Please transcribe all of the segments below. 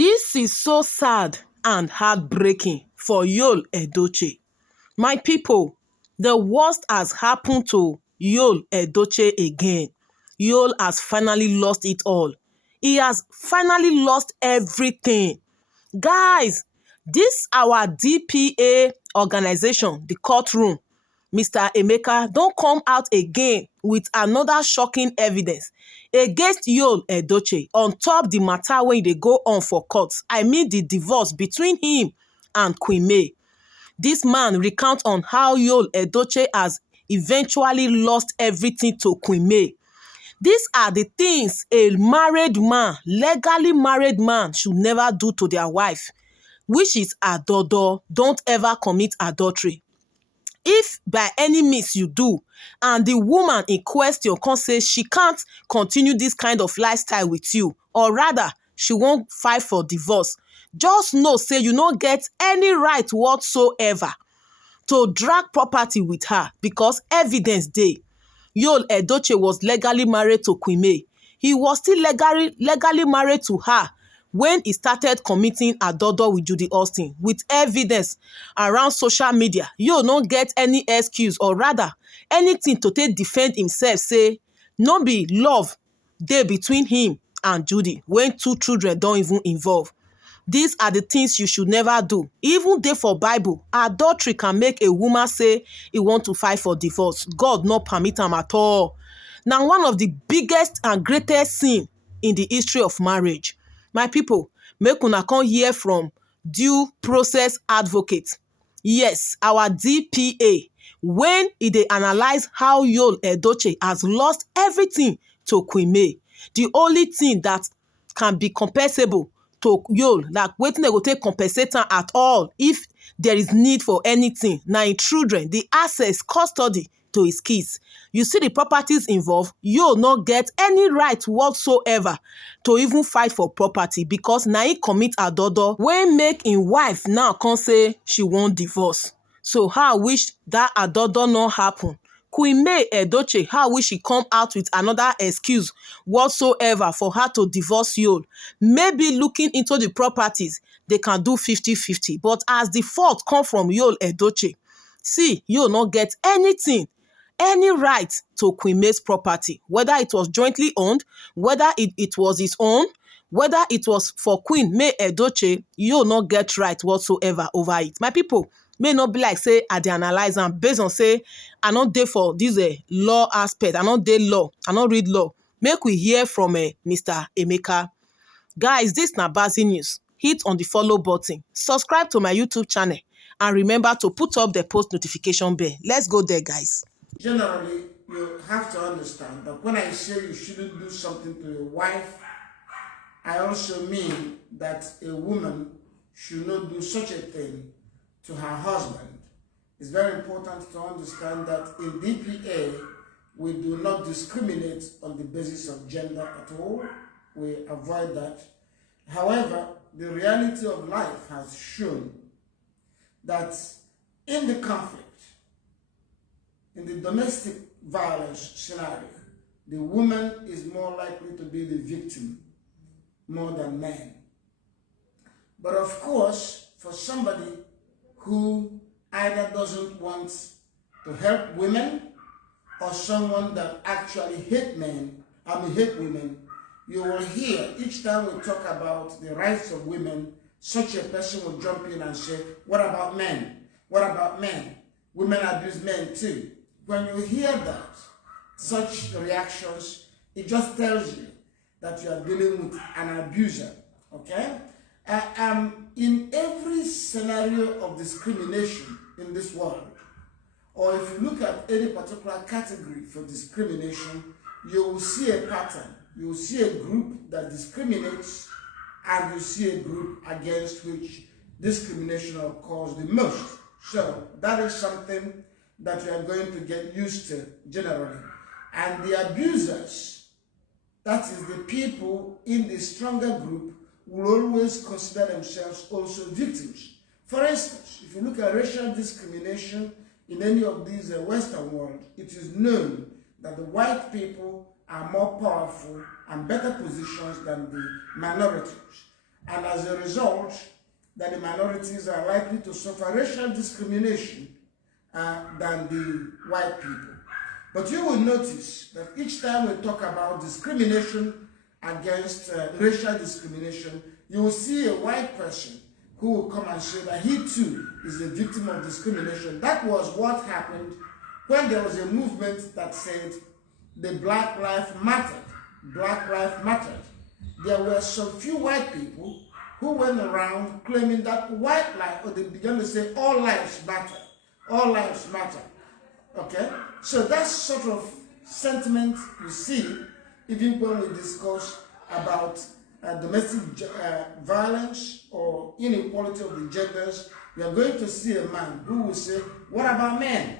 This is so sad and heartbreaking for YulEdochie. My people, the worst has happened to YulEdochie again. Yul has finally lost it all. He has finally lost everything. Guys, this our DPA organization, the courtroom, Mr. Emeka, don come out again with another shocking evidence against YulEdochie on top the matter wey dey go on for court. I mean the divorce between him and QueenMay. This man recount on how YulEdochie has eventually lost everything to QueenMay. These are the things a married man, legally married man, should never do to their wife, which is adodo. Don't ever commit adultery. If by any means you do, and the woman in question come say she can't continue this kind of lifestyle with you, or rather she won't file for divorce, just know say you no get any right whatsoever to drag property with her, because evidence dey. YulEdochie was legally married to QueenMay. He was still legally married to her when he started committing adodo with Judy with evidence around social media. Yul no get any excuse, or rather anything to take defend himself, say no be love dey between him and Judy when 2 children don even involve. These are the things you should never do. Even dey for Bible, adultery can make a woman say he want to file for divorce. God no permit am at all. Now, one of the biggest and greatest sin in the history of marriage. My people, make una come hear from due process advocate. Yes, our DPA, when e dey analyze how YulEdochie has lost everything to QueenMay. The only thing that can be compensable to Yul, like wetin dem go take compensate am at all if there is need for anything, na im children, the access, custody to his kids. You see the properties involved, Yul no get any right whatsoever to even fight for property, because na im commit adodo wey make im wife now come say she wan divorce. So how I wish that adodo no happen. QueenMay Edochie, how will she come out with another excuse whatsoever for her to divorce Yul? Maybe looking into the properties, they can do 50-50. But as the fault come from YulEdochie, see, Yul not get anything, any right to QueenMay's property, whether it was jointly owned, whether it was his own, whether it was for QueenMay Edochie, Yul not get right whatsoever over it. My people, may not be like say I dey analyze am based on say I no dey for this law aspect, I no dey law, I no read law. Make we hear from Mr. Emeka. Guys, this na Bazi News. Hit on the follow button, subscribe to my YouTube channel, and remember to put up the post notification bell. Let's go there, guys. Generally, you have to understand that when I say you shouldn't do something to your wife, I also mean that a woman should not do such a thing to her husband. It's very important to understand that in DPA, we do not discriminate on the basis of gender at all. We avoid that. However, the reality of life has shown that in the conflict, in the domestic violence scenario, the woman is more likely to be the victim more than men. But of course, for somebody who either doesn't want to help women, or someone that actually hate women, you will hear each time we talk about the rights of women, such a person will jump in and say, what about men? What about men? Women abuse men too. When you hear that, such reactions, it just tells you that you are dealing with an abuser, okay? In every scenario of discrimination in this world, or if you look at any particular category for discrimination, you will see a pattern. You will see a group that discriminates, and you see a group against which discrimination occurs the most. So that is something that you are going to get used to generally. And the abusers, that is the people in the stronger group, will always consider themselves also victims. For instance, if you look at racial discrimination in any of these Western world, it is known that the white people are more powerful and better positioned than the minorities. and as a result, that the minorities are likely to suffer racial discrimination than the white people. But you will notice that each time we talk about discrimination against racial discrimination, you will see a white person who will come and say that he too is a victim of discrimination. That was what happened when there was a movement that said the Black Lives Mattered. Black Lives Mattered. There were some few white people who went around claiming that white life, or they began to say all lives matter. All lives matter. Okay? So that sort of sentiment you see even when we discuss about domestic violence or inequality of the genders. We are going to see a man who will say, what about men?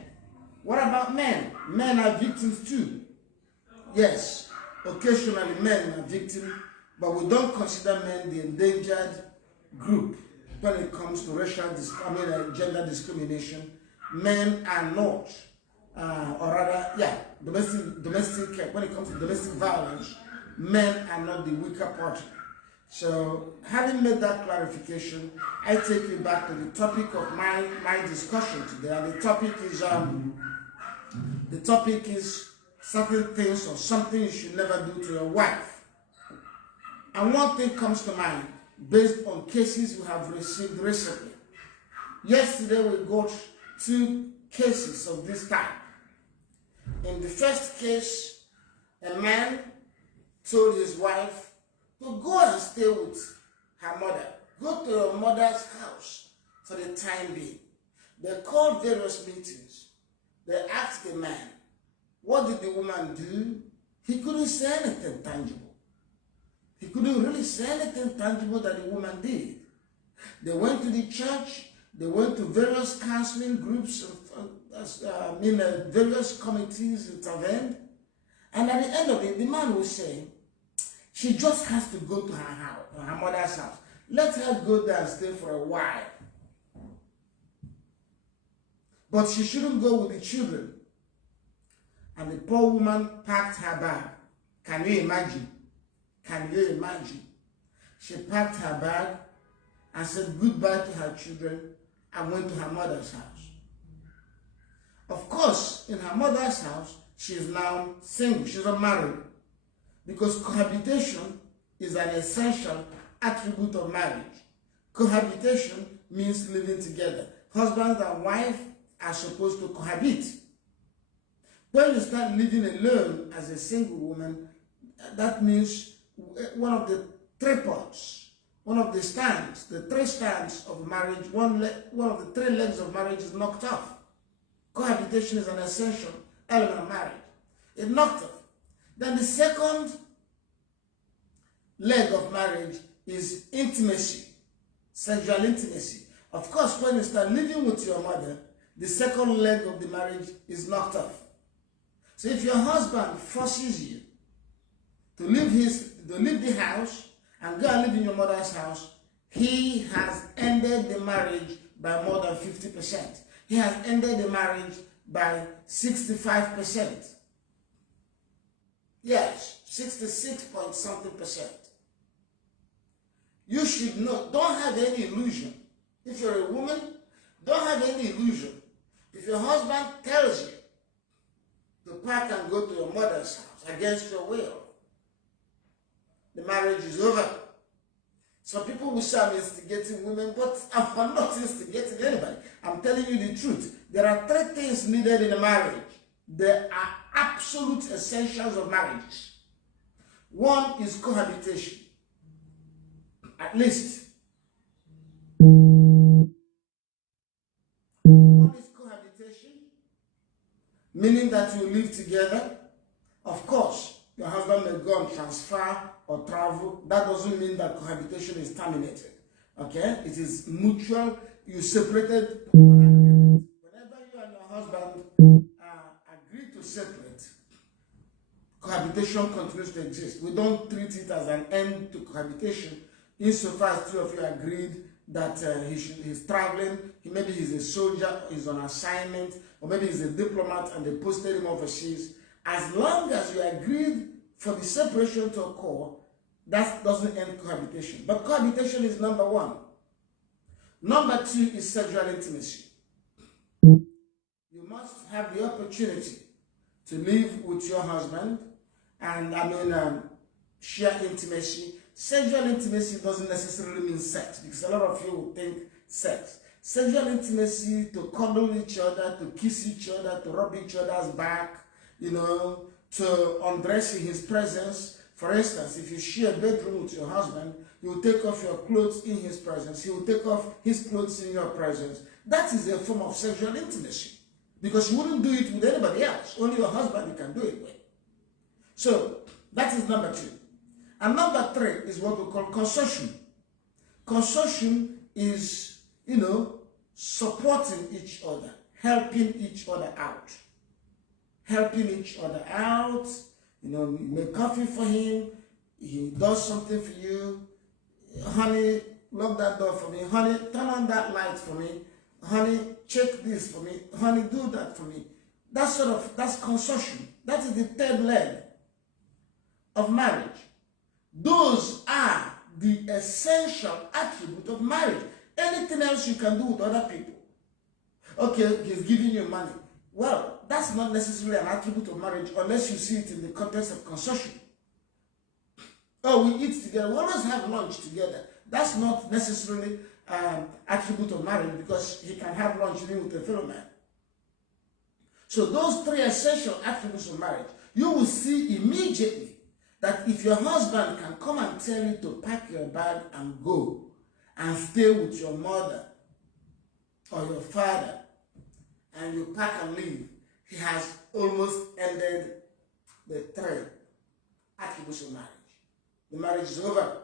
What about men? Men are victims too. Yes, occasionally men are victims, but we don't consider men the endangered group when it comes to gender discrimination. Men are not, or rather, yeah, domestic. When it comes to domestic violence, men are not the weaker party. So, having made that clarification, I take you back to the topic of my discussion today. And the topic is certain things or something you should never do to your wife. And one thing comes to mind based on cases we have received recently. Yesterday we got 2 cases of this type. In the first case, a man told his wife to go and stay with her mother. Go to your mother's house for the time being. They called various meetings. They asked the man, what did the woman do? He couldn't say anything tangible. He couldn't really say anything tangible that the woman did. They went to the church. They went to various counseling groups. Various committees intervened. And at the end of it, the man was saying, she just has to go to her house, her mother's house. Let her go there and stay for a while. But she shouldn't go with the children. And the poor woman packed her bag. Can you imagine? Can you imagine? She packed her bag and said goodbye to her children and went to her mother's house. Of course, in her mother's house, she is now single. She's not married. Because cohabitation is an essential attribute of marriage. Cohabitation means living together. Husband and wife are supposed to cohabit. When you start living alone as a single woman, that means one of the 3 parts, one of the strands, the 3 strands of marriage, one of the 3 legs of marriage is knocked off. Cohabitation is an essential element of marriage. It's knocked off. Then the second leg of marriage is intimacy, sexual intimacy. Of course, when you start living with your mother, the second leg of the marriage is knocked off. So if your husband forces you to leave the house and go and live in your mother's house, he has ended the marriage by more than 50%. He has ended the marriage by 65%. Yes, 66 point something percent. You should know, don't have any illusion. If you're a woman, don't have any illusion. If your husband tells you to pack and go to your mother's house against your will, the marriage is over. Some people will say I'm instigating women, but I'm not instigating anybody. I'm telling you the truth. There are 3 things needed in a marriage. There are absolute essentials of marriage. One is cohabitation. At least. One is cohabitation, meaning that you live together. Of course, your husband may go and transfer or travel. That doesn't mean that cohabitation is terminated. Okay? It is mutual. You separated upon agreement. Whenever you and your husband agree to separate, cohabitation continues to exist. We don't treat it as an end to cohabitation insofar as 2 of you agreed that he's traveling, maybe he's a soldier, he's on assignment, or maybe he's a diplomat and they posted him overseas. As long as you agreed for the separation to occur, That doesn't end cohabitation. But cohabitation is number one. Number two is sexual intimacy. You must have the opportunity to live with your husband and share intimacy. Sexual intimacy doesn't necessarily mean sex, because a lot of you will think sex. Sexual intimacy, to cuddle each other, to kiss each other, to rub each other's back, to undress in his presence. For instance, if you share a bedroom with your husband, you will take off your clothes in his presence. He will take off his clothes in your presence. That is a form of sexual intimacy, because you wouldn't do it with anybody else. Only your husband you can do it with. So that is number two. And number three is what we call consortium. Consortium is, supporting each other, helping each other out. Helping each other out. You make coffee for him. He does something for you. Honey, lock that door for me. Honey, turn on that light for me. Honey, check this for me. Honey, do that for me. That's consortium. That is the third leg of marriage. Those are the essential attribute of marriage. Anything else you can do with other people. Okay, he's giving you money. Well, that's not necessarily an attribute of marriage unless you see it in the context of consortium. Oh, we eat together. We always have lunch together. That's not necessarily attribute of marriage, because he can have lunch even with a fellow man. So those three essential attributes of marriage, you will see immediately that if your husband can come and tell you to pack your bag and go and stay with your mother or your father, and you pack and leave, he has almost ended the three attributes of marriage. The marriage is over.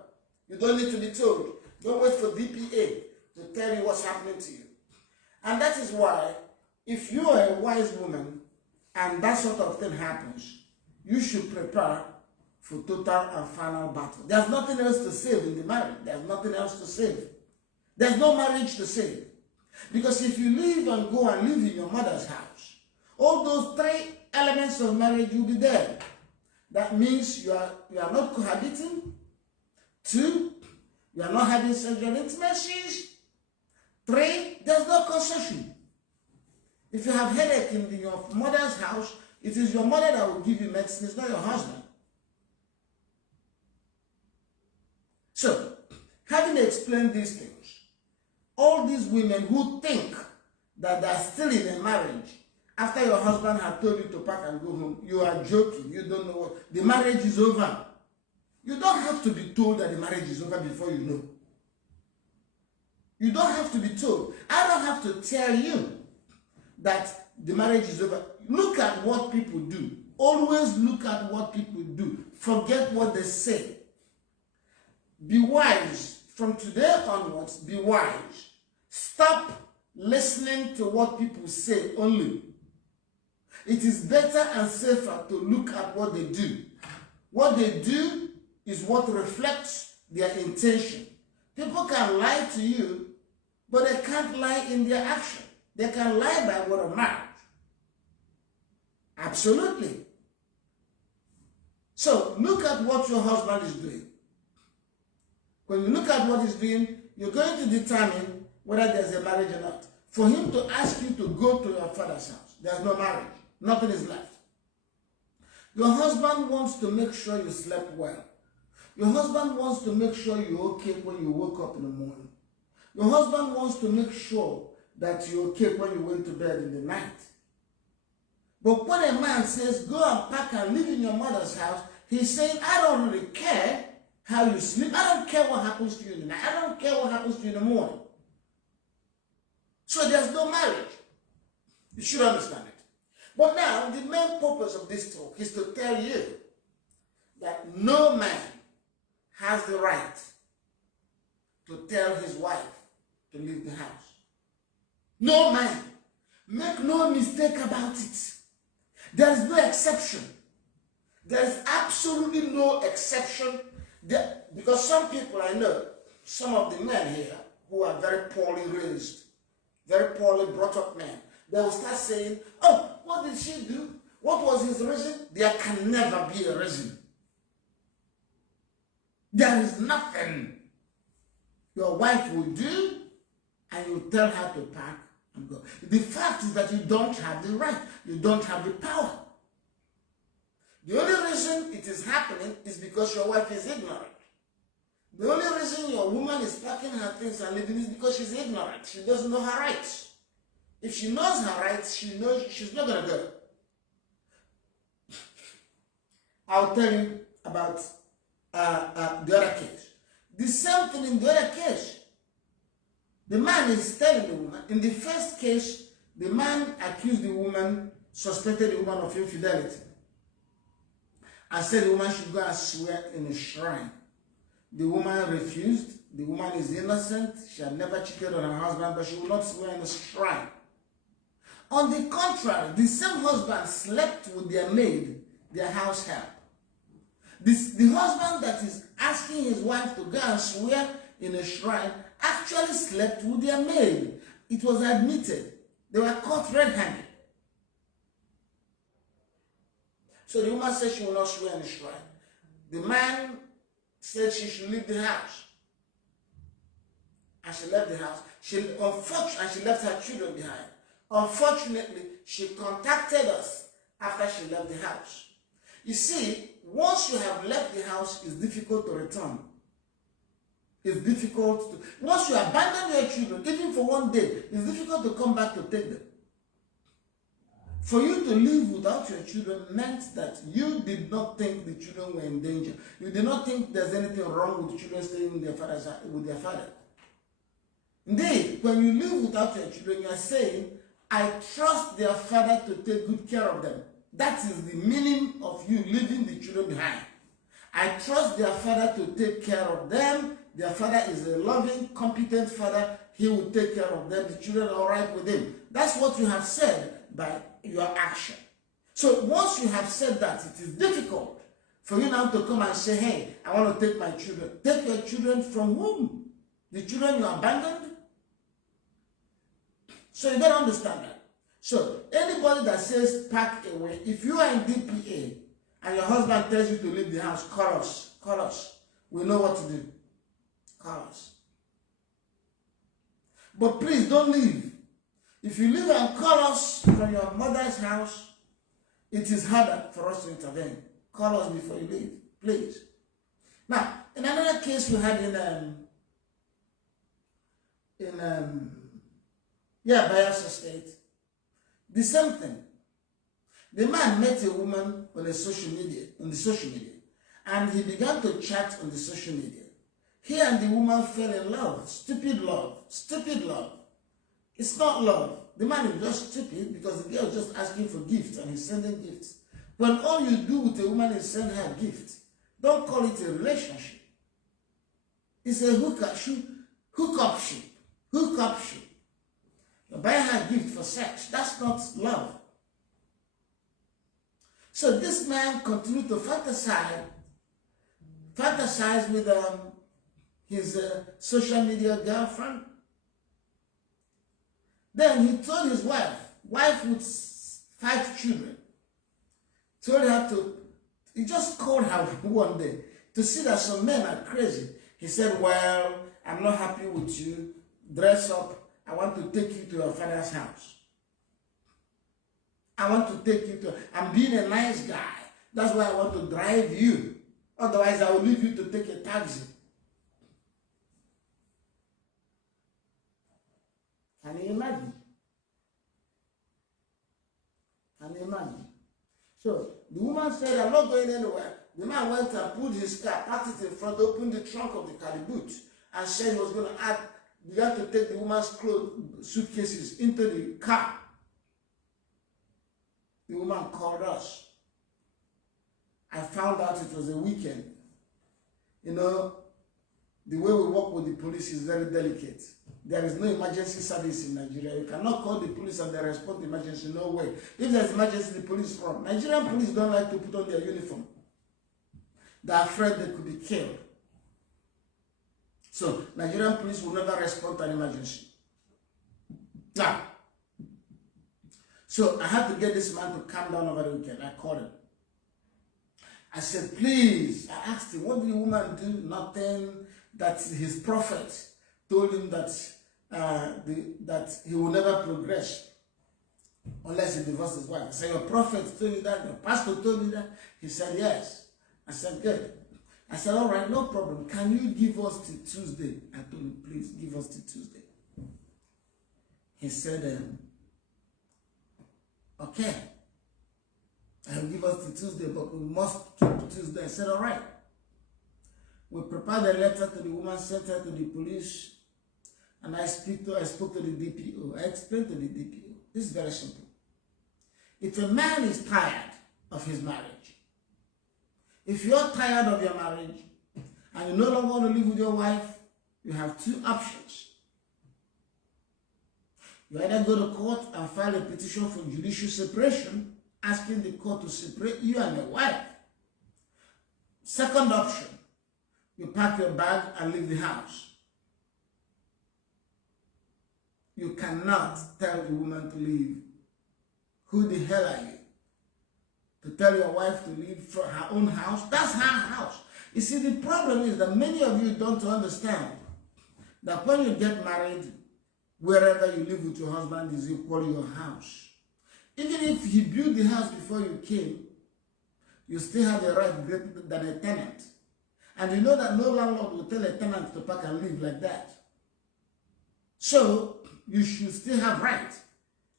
You don't need to be told. Don't wait for DPA to tell you what's happening to you. And that is why, if you are a wise woman and that sort of thing happens, you should prepare for total and final battle. There's nothing else to save in the marriage. There's nothing else to save. There's no marriage to save. Because if you leave and go and live in your mother's house, all those three elements of marriage will be there. That means you are not cohabiting. 2, you are not having sexual intimacies. 3, there's no consortium. If you have headache in your mother's house, it is your mother that will give you medicine, it's not your husband. So, having explained these things, all these women who think that they're still in a marriage after your husband had told you to pack and go home, you are joking. You don't know what. The marriage is over. You don't have to be told that the marriage is over before you know. You don't have to be told. I don't have to tell you that the marriage is over. Look at what people do. Always look at what people do. Forget what they say. Be wise. From today onwards, be wise. Stop listening to what people say only. It is better and safer to look at what they do. What they do is what reflects their intention. People can lie to you, but they can't lie in their action. They can lie by word of mouth. Absolutely. So look at what your husband is doing. When you look at what he's doing, you're going to determine whether there's a marriage or not. For him to ask you to go to your father's house, there's no marriage. Nothing is left. Your husband wants to make sure you slept well. Your husband wants to make sure you're okay when you woke up in the morning. Your husband wants to make sure that you're okay when you went to bed in the night. But when a man says, go and pack and live in your mother's house, he's saying, I don't really care how you sleep. I don't care what happens to you in the night. I don't care what happens to you in the morning. So there's no marriage. You should understand it. But now, the main purpose of this talk is to tell you that no man has the right to tell his wife to leave the house. No man. Make no mistake about it. There is no exception. There is absolutely no exception. Because some people I know, some of the men here who are very poorly raised, very poorly brought up men, they will start saying, oh, what did she do? What was his reason? There can never be a reason. There is nothing your wife will do and you tell her to pack and go. The fact is that you don't have the right. You don't have the power. The only reason it is happening is because your wife is ignorant. The only reason your woman is packing her things and leaving is because she's ignorant. She doesn't know her rights. If she knows her rights, she knows she's not going to go. I'll tell you about the other case. The same thing in the other case. The man is telling the woman. In the first case, the man accused the woman, suspected the woman of infidelity, and said the woman should go and swear in a shrine. The woman refused. The woman is innocent. She had never cheated on her husband, but she will not swear in a shrine. On the contrary, the same husband slept with their maid, their house help. The husband that is asking his wife to go and swear in a shrine actually slept with their maid. It was admitted. They were caught red-handed. So the woman said she will not swear in the shrine. The man said she should leave the house. And she left the house. And she left her children behind. Unfortunately, she contacted us after she left the house. You see, once you have left the house, it's difficult to return. It's difficult to... Once you abandon your children, even for one day, it's difficult to come back to take them. For you to live without your children meant that you did not think the children were in danger. You did not think there's anything wrong with the children staying with their father. Indeed, when you live without your children, you are saying, I trust their father to take good care of them. That is the meaning of you leaving the children behind. I trust their father to take care of them. Their father is a loving, competent father. He will take care of them. The children are all right with him. That's what you have said by your action. So once you have said that, it is difficult for you now to come and say, hey, I want to take my children. Take your children from whom? The children you abandoned? So you don't understand that. So anybody that says pack away, if you are in DPA and your husband tells you to leave the house, call us. Call us. We know what to do. Call us. But please don't leave. If you leave and call us from your mother's house, it is harder for us to intervene. Call us before you leave, please. Now, in another case we had Bias Estate, the same thing. The man met a woman on the social media, and he began to chat on the social media. He and the woman fell in love. Stupid love. It's not love. The man is just stupid because the girl is just asking for gifts and he's sending gifts. When all you do with a woman is send her gifts, don't call it a relationship. It's a hookupship. You buy her a gift for sex. That's not love. So this man continued to fantasize with his social media girlfriend. Then he told his wife with 5 children, he just called her one day to see that some men are crazy. He said, well, I'm not happy with you. Dress up. I want to take you to your father's house. I'm being a nice guy. That's why I want to drive you. Otherwise, I will leave you to take a taxi. Can you imagine? So the woman said, I'm not going anywhere. The man went and pulled his car, parked it in front, opened the trunk of the car boot, and said he was going to began to take the woman's suitcases into the car. The woman called us. I found out it was a weekend. You know, the way we work with the police is very delicate. There is no emergency service in Nigeria. You cannot call the police and they respond to emergency. No way. If there's emergency, the police run. Nigerian police don't like to put on their uniform. They're afraid they could be killed. So Nigerian police will never respond to an emergency. Now, so I had to get this man to calm down over the weekend. I called him. I said, please. I asked him, what did the woman do? Nothing. That his prophet told him that that he will never progress unless he divorces his wife. I said, your prophet told you that? Your pastor told you that? He said, yes. I said, good. I said, all right, no problem. Can you give us till Tuesday? I told him, please, give us till Tuesday. He said, okay. I'll give us till Tuesday, but we must keep Tuesday. I said, all right. We prepared a letter to the woman, sent her to the police, and I spoke to the DPO. I explained to the DPO. This is very simple. If a man is tired of his marriage, if you're tired of your marriage, and you no longer want to live with your wife, you have two options. You either go to court and file a petition for judicial separation, asking the court to separate you and your wife. Second option, you pack your bag and leave the house. You cannot tell the woman to leave. Who the hell are you to tell your wife to leave from her own house? That's her house. You see, the problem is that many of you don't understand that when you get married, wherever you live with your husband is equally your house. Even if he built the house before you came, you still have the right greater than a tenant. And you know that no landlord will tell a tenant to pack and live like that. So, you should still have right.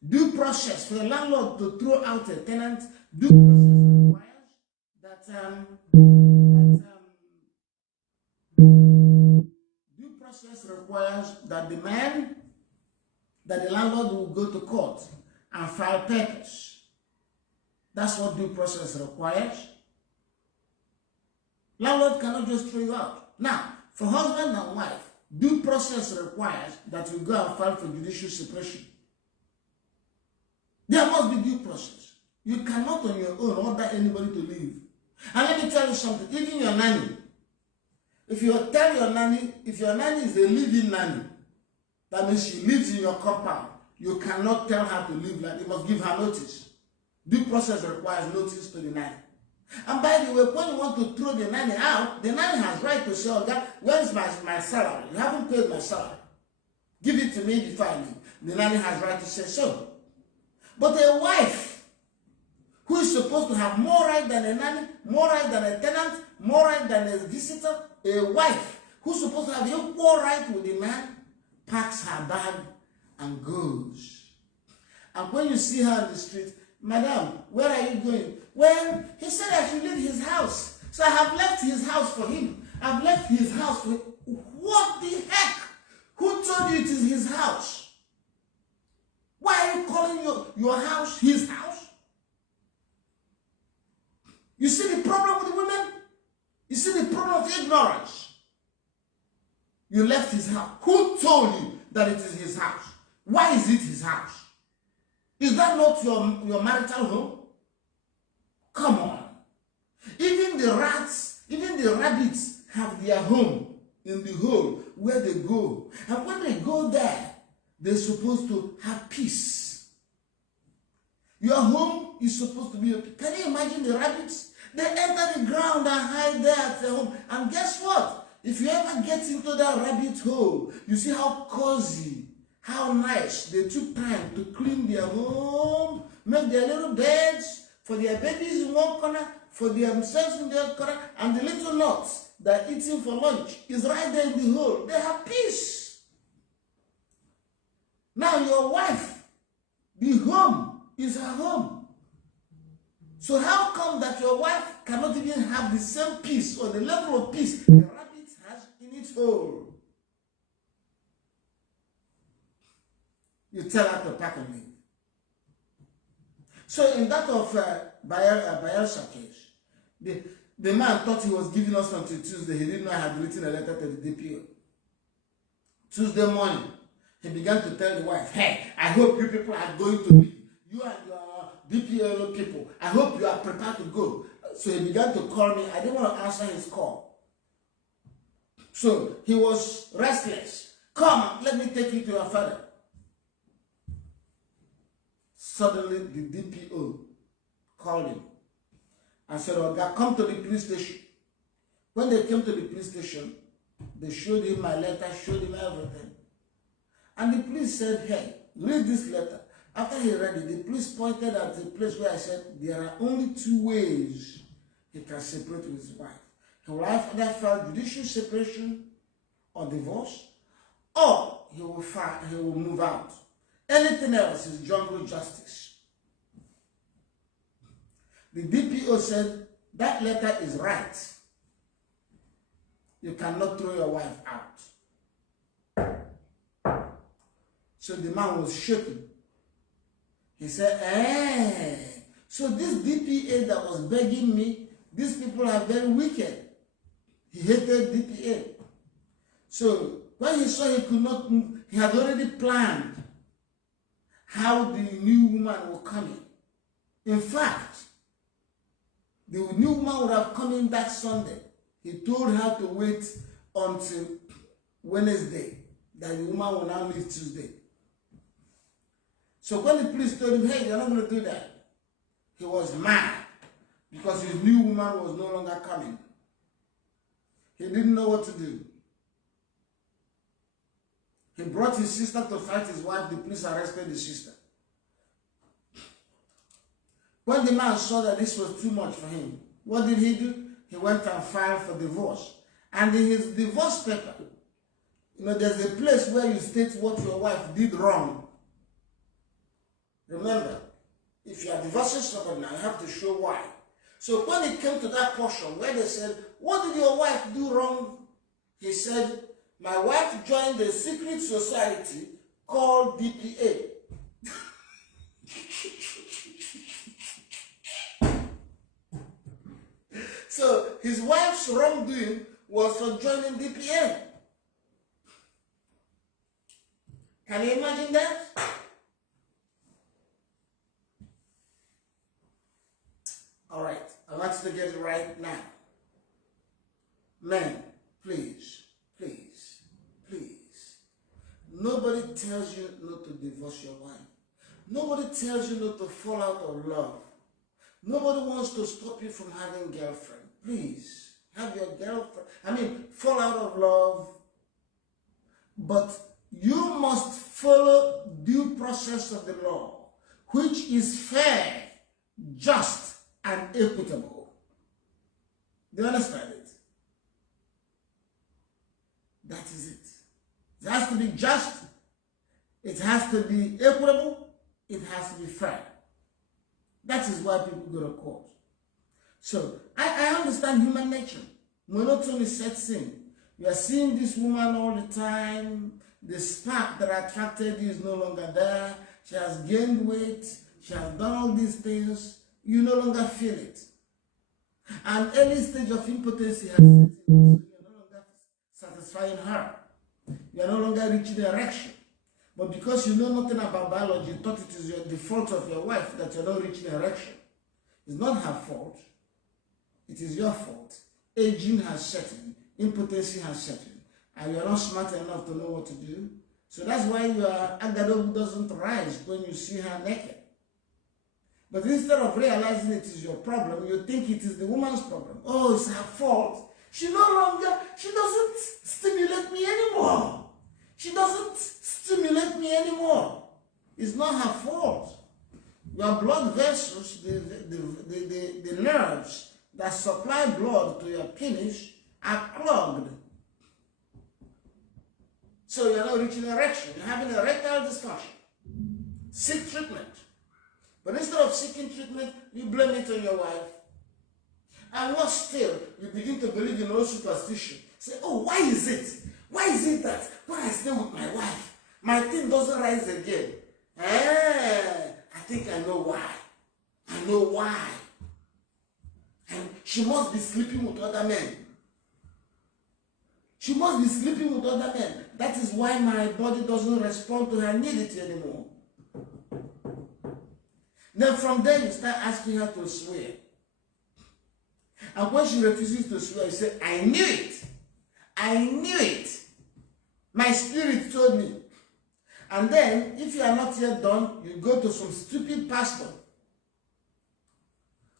Due process for a landlord to throw out a tenant, due process requires that the landlord will go to court and file papers. That's what due process requires. Landlord cannot just throw you out. Now, for husband and wife, due process requires that you go and file for judicial separation. There must be due process. You cannot on your own order anybody to leave. And let me tell you something, even your nanny, if your nanny is a living nanny, that means she lives in your compound, you cannot tell her to leave, like you must give her notice. Due process requires notice to the nanny. And by the way, when you want to throw the nanny out, the nanny has right to say, oh God, where is my salary? You haven't paid my salary. Give it to me before I leave. The nanny has right to say so. But a wife, who is supposed to have more right than a nanny, more right than a tenant, more right than a visitor, a wife who's supposed to have equal right with the man, packs her bag and goes. And when you see her on the street, madam, where are you going? Well, he said I should leave his house. So I have left his house for him. I've left his house for him. What the heck? Who told you it is his house? Why are you calling your house his house? You see the problem with the women? You see the problem of ignorance? You left his house. Who told you that it is his house? Why is it his house? Is that not your marital home? Come on. Even the rats, even the rabbits have their home in the hole where they go. And when they go there, they're supposed to have peace. Your home is supposed to be okay. Can you imagine the rabbits? They enter the ground and hide there at their home. And guess what? If you ever get into that rabbit hole, you see how cozy, how nice they took time to clean their home, make their little beds for their babies in one corner, for themselves in the other corner, and the little nuts they're eating for lunch is right there in the hole. They have peace. Now your wife, the home is her home. So how come that your wife cannot even have the same peace or the level of peace the rabbit has in its hole? You tell her to pack and leave. So in that of Bayelsa case, the man thought he was giving us until Tuesday. He didn't know I had written a letter to the DPO. Tuesday morning, he began to tell the wife, hey, I hope you people are going to leave. You and your DPO people, I hope you are prepared to go. So he began to call me. I didn't want to answer his call. So he was restless. Come, let me take you to your father. Suddenly, the DPO called him. and said, "Oh, God, come to the police station." When they came to the police station, they showed him my letter, showed him everything. And the police said, "Hey, read this letter." After he read it, the police pointed at the place where I said, there are only 2 ways he can separate with his wife. He will either file judicial separation or divorce, or he will move out. Anything else is jungle justice. The DPO said, that letter is right. You cannot throw your wife out. So the man was shaking. He said, so this DPA that was begging me, these people are very wicked. He hated DPA. So when he saw he could not move, he had already planned how the new woman will come in. In fact, the new woman would have come in that Sunday. He told her to wait until Wednesday, that the woman will now leave Tuesday. So when the police told him, "Hey, you're not going to do that," he was mad because his new woman was no longer coming. He didn't know what to do. He brought his sister to fight his wife. The police arrested his sister. When the man saw that this was too much for him, what did he do? He went and filed for divorce. And in his divorce paper, there's a place where you state what your wife did wrong. Remember, if you are divorcing somebody now, you have to show why. So when it came to that portion where they said, "What did your wife do wrong?" He said, "My wife joined a secret society called DPA." So his wife's wrongdoing was for joining DPA. Can you imagine that? All right, I want you to get it right now. Men, please, please, please. Nobody tells you not to divorce your wife. Nobody tells you not to fall out of love. Nobody wants to stop you from having a girlfriend. Please, have your girlfriend. Fall out of love. But you must follow due process of the law, which is fair, just, and equitable. Do you understand it? That is it. It has to be just. It has to be equitable. It has to be fair. That is why people go to court. So, I understand human nature. Monotony sets in. You are seeing this woman all the time. The spark that attracted you is no longer there. She has gained weight. She has done all these things. You no longer feel it. An early stage of impotency has set in. So you are no longer satisfying her. You are no longer reaching erection. But because you know nothing about biology, you thought it is the fault of your wife that you are not reaching erection. It's not her fault. It is your fault. Aging has set in. Impotency has set in. And you are not smart enough to know what to do. So that's why your agado doesn't rise when you see her naked. But instead of realizing it is your problem, you think it is the woman's problem. Oh, it's her fault. She doesn't stimulate me anymore. She doesn't stimulate me anymore. It's not her fault. Your blood vessels, the nerves that supply blood to your penis are clogged. So you're not reaching erection. You're having erectile dysfunction. Seek treatment. But instead of seeking treatment, you blame it on your wife. And worse still, you begin to believe in all superstition. Say, oh, why is it? Why is it that when I stay with my wife, my thing doesn't rise again? I think I know why. I know why. And she must be sleeping with other men. She must be sleeping with other men. That is why my body doesn't respond to her nudity anymore. Then from there, you start asking her to swear. And when she refuses to swear, you say, I knew it. I knew it. My spirit told me. And then, if you are not yet done, you go to some stupid pastor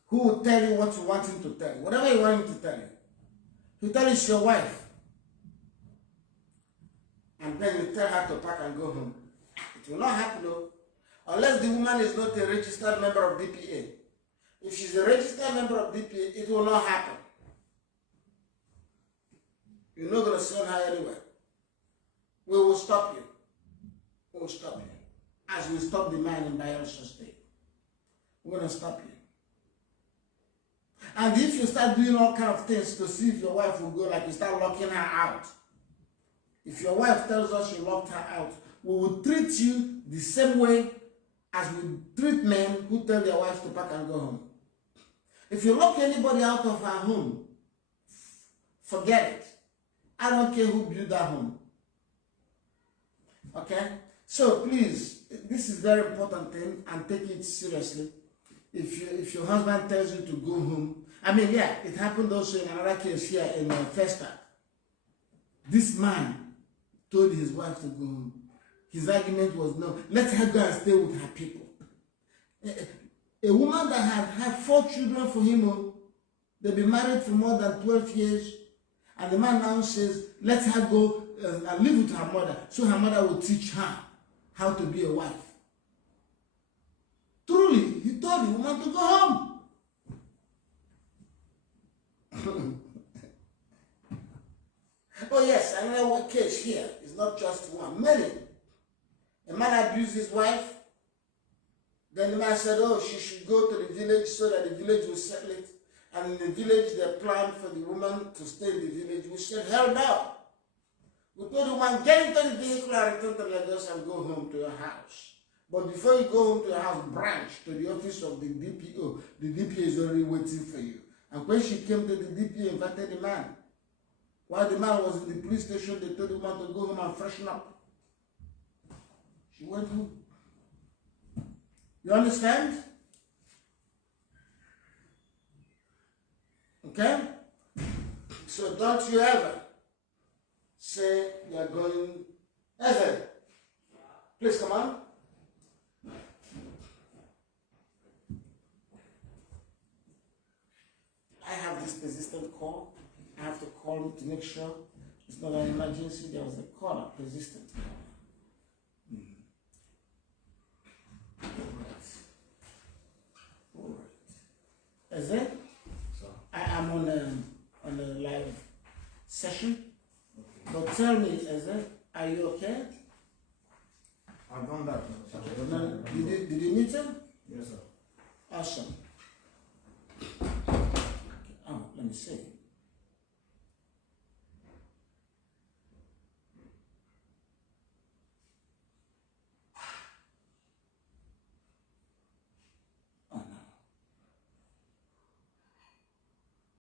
who will tell you what you want him to tell you. Whatever you want him to tell you. He'll tell you it's your wife. And then you tell her to pack and go home. It will not happen though. Unless the woman is not a registered member of DPA. If she's a registered member of DPA, it will not happen. You're not going to send her anywhere. We will stop you. We will stop you. As we stop the man in Bayelsa State. We're going to stop you. And if you start doing all kind of things to see if your wife will go, like you start locking her out. If your wife tells us you locked her out, we will treat you the same way as we treat men who tell their wives to pack and go home. If you lock anybody out of her home, forget it. I don't care who built that home. Okay? So please, this is a very important thing and take it seriously. If your husband tells you to go home, I mean, yeah, it happened also in another case here in Festa. This man told his wife to go home. His argument was, no, let her go and stay with her people. A woman that had 4 children for him, they've been married for more than 12 years, and the man now says, let her go and live with her mother, so her mother will teach her how to be a wife. Truly, he told the woman to go home. Oh yes, another case here is not just one, many. A man abused his wife. Then the man said, oh, she should go to the village so that the village will settle it. And in the village, they planned for the woman to stay in the village. We said, hell no. We told the woman, get into the vehicle and return to Lagos and go home to your house. But before you go home to your house, branch to the office of the DPO. The DPO is already waiting for you. And when she came to the DPO, invited the man. While the man was in the police station, they told the woman to go home and freshen up. She went home. You understand? Okay? So don't you ever say you're going, Evan, please come on. I have this persistent call. I have to call him to make sure it's not an emergency. There was a call, a persistent call. All right. Is it? So I am on a live session. Okay. But tell me, is it? Are you okay? I've done that. Okay. Did you meet him? Yes, sir. Awesome. Oh, let me see.